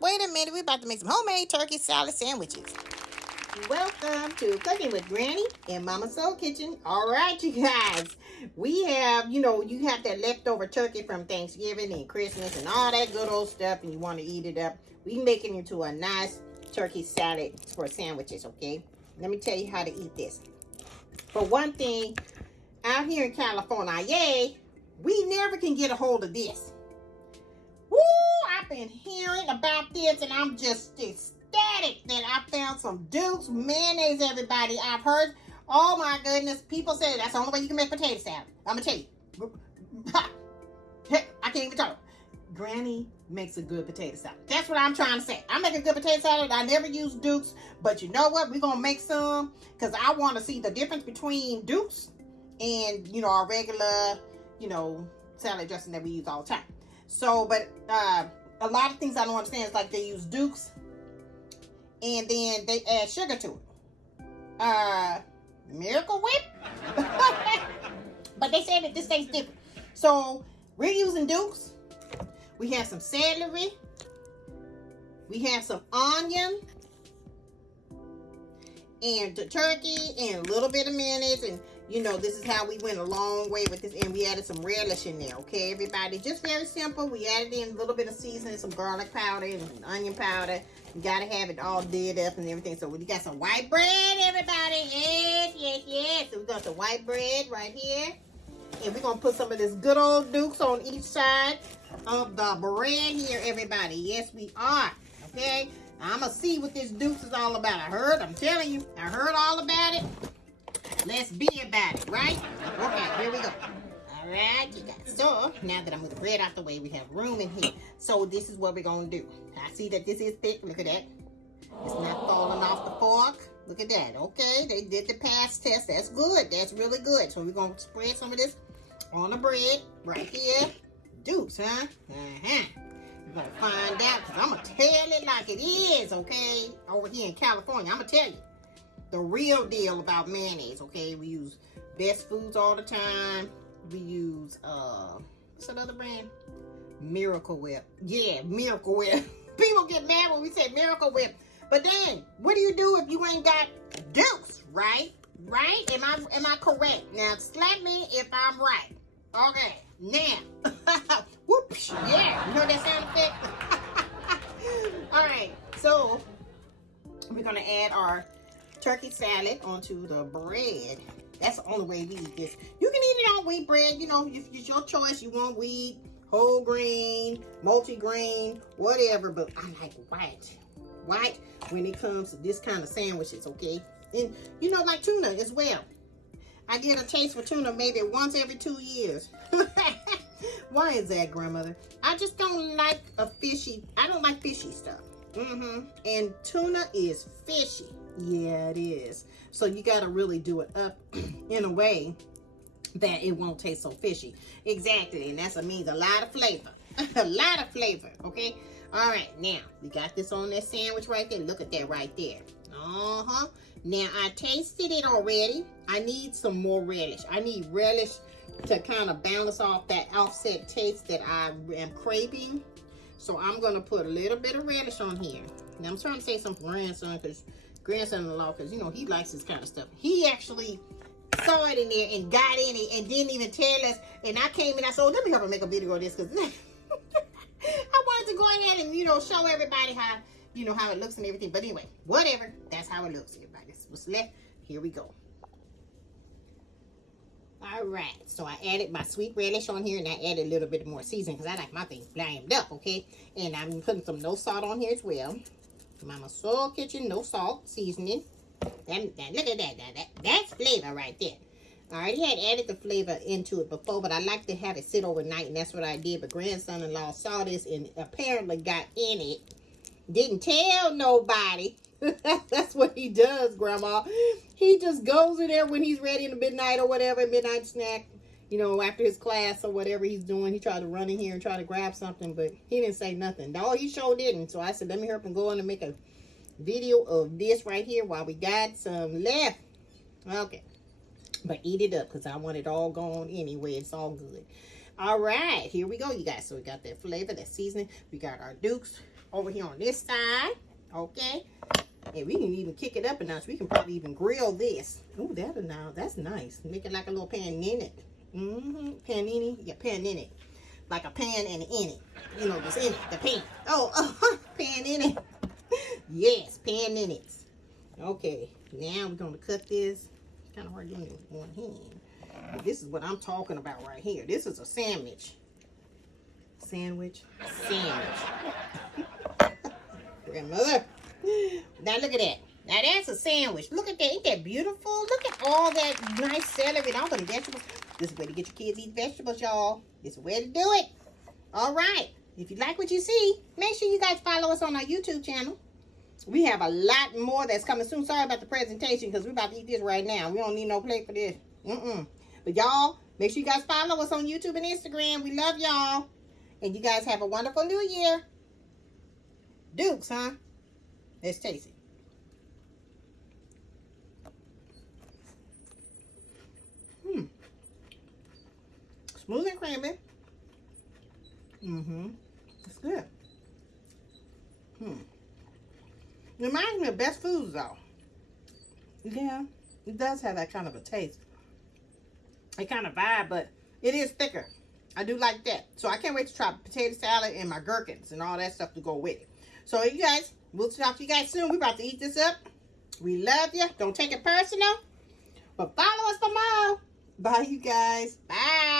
Wait a minute, we're about to make some homemade turkey salad sandwiches. Welcome to Cooking with Granny and Mama Soul Kitchen. All right, you guys. We have, you have that leftover turkey from Thanksgiving and Christmas and all that good old stuff, and you want to eat it up. We make it into a nice turkey salad for sandwiches, okay? Let me tell you how to eat this. For one thing, out here in California, yay, we never can get a hold of this. Woo! I've been hearing about this, and I'm just ecstatic that I found some Dukes Mayonnaise, everybody. I've heard, oh my goodness, people say that's the only way you can make potato salad. I'm going to tell you. I can't even talk. Granny makes a good potato salad. That's what I'm trying to say. I make a good potato salad. I never use Dukes, but you know what? We're going to make some because I want to see the difference between Dukes and, our regular, salad dressing that we use all the time. So, but a lot of things I don't understand is like they use Dukes and then they add sugar to it. Miracle Whip? But they say that this tastes different. So, we're using Dukes. We have some celery. We have some onion. And the turkey and a little bit of mayonnaise. And, this is how we went a long way with this. And we added some relish in there, okay, everybody? Just very simple. We added in a little bit of seasoning, some garlic powder and onion powder. You got to have it all did up and everything. So we got some white bread, everybody. Yes, yes, yes. So we got some white bread right here. And we're going to put some of this good old Dukes on each side of the bread here, everybody. Yes, we are. Okay? I'm going to see what this Dukes is all about. I'm telling you, I heard all about it. Let's be about it, right? Okay, here we go. All right, you guys. So, now that I moved the bread out the way, we have room in here. So, this is what we're going to do. I see that this is thick. Look at that. It's not falling off the fork. Look at that. Okay, they did the pass test. That's good. That's really good. So, we're going to spread some of this on the bread right here. Dukes, huh? Uh-huh. We're going to find out because I'm going to tell it like it is, okay? Over here in California, I'm going to tell you the real deal about mayonnaise, okay? We use Best Foods all the time. We use, what's another brand? Miracle Whip. Yeah, Miracle Whip. People get mad when we say Miracle Whip. But then, what do you do if you ain't got Dukes, right? Right? Am I correct? Now, slap me if I'm right. Okay, now. Whoops. Yeah, you heard that sound effect? All right, so we're going to add our turkey salad onto the bread. That's the only way we eat this. You can eat it on wheat bread. If it's your choice. You want wheat, whole grain, multi-grain, whatever. But I like white. White when it comes to this kind of sandwiches, okay? And, like tuna as well. I get a taste for tuna maybe once every 2 years. Why is that, grandmother? I just don't like I don't like fishy stuff. And tuna is fishy. Yeah, it is. So you got to really do it up in a way that it won't taste so fishy. Exactly. And that means a lot of flavor. A lot of flavor. Okay. All right. Now, we got this on that sandwich right there. Look at that right there. Now, I tasted it already. I need some more relish. I need relish to kind of balance off that offset taste that I am craving. So I'm going to put a little bit of relish on here. Now, I'm trying to say something for grandson-in-law, because, he likes this kind of stuff. He actually saw it in there and got in it and didn't even tell us. And I came in, I said, let me help him make a video of this, because I wanted to go ahead and, show everybody how, how it looks and everything. But anyway, whatever. That's how it looks, everybody. This was left. Here we go. All right, so I added my sweet relish on here, and I added a little bit more seasoning because I like my things blamed up, okay? And I'm putting some no salt on here as well. Mama Soul Kitchen, no salt seasoning. Look at that. That's flavor right there. I already had added the flavor into it before, but I like to have it sit overnight, and that's what I did. But grandson-in-law saw this and apparently got in it. Didn't tell nobody. That's what he does, Grandma. He just goes in there when he's ready in the midnight or whatever, midnight snack, after his class or whatever he's doing. He tried to run in here and try to grab something, but he didn't say nothing. No, he sure didn't. So I said, let me help him go in and make a video of this right here while we got some left. Okay. But eat it up because I want it all gone anyway. It's all good. All right. Here we go, you guys. So we got that flavor, that seasoning. We got our Dukes. over here on this side. Okay. And we can even kick it up a notch. We can probably even grill this. Ooh, that's nice. Make it like a little panini. Panini. Yeah, panini. Like a pan and in it. You know, just in it. The pan. Oh, pan in it. Yes, pan in it. Okay. Now we're going to cut this. It's kind of hard doing it with one hand. But this is what I'm talking about right here. This is a sandwich. Sandwich. Grandmother. Now look at that. Now that's a sandwich. Look at that. Ain't that beautiful? Look at all that nice celery and all the vegetables. This is the way to get your kids eating vegetables, y'all. This is the way to do it. All right. If you like what you see, make sure you guys follow us on our YouTube channel. We have a lot more that's coming soon. Sorry about the presentation because we're about to eat this right now. We don't need no plate for this. But y'all, make sure you guys follow us on YouTube and Instagram. We love y'all. And you guys have a wonderful new year. Dukes, huh? Let's taste it. Smooth and creamy. It's good. Reminds me of Best Foods, though. Yeah, it does have that kind of a taste. It kind of vibe, but it is thicker. I do like that. So I can't wait to try potato salad and my gherkins and all that stuff to go with it. So you guys, we'll talk to you guys soon. We're about to eat this up. We love you. Don't take it personal. But follow us for more. Bye, you guys. Bye.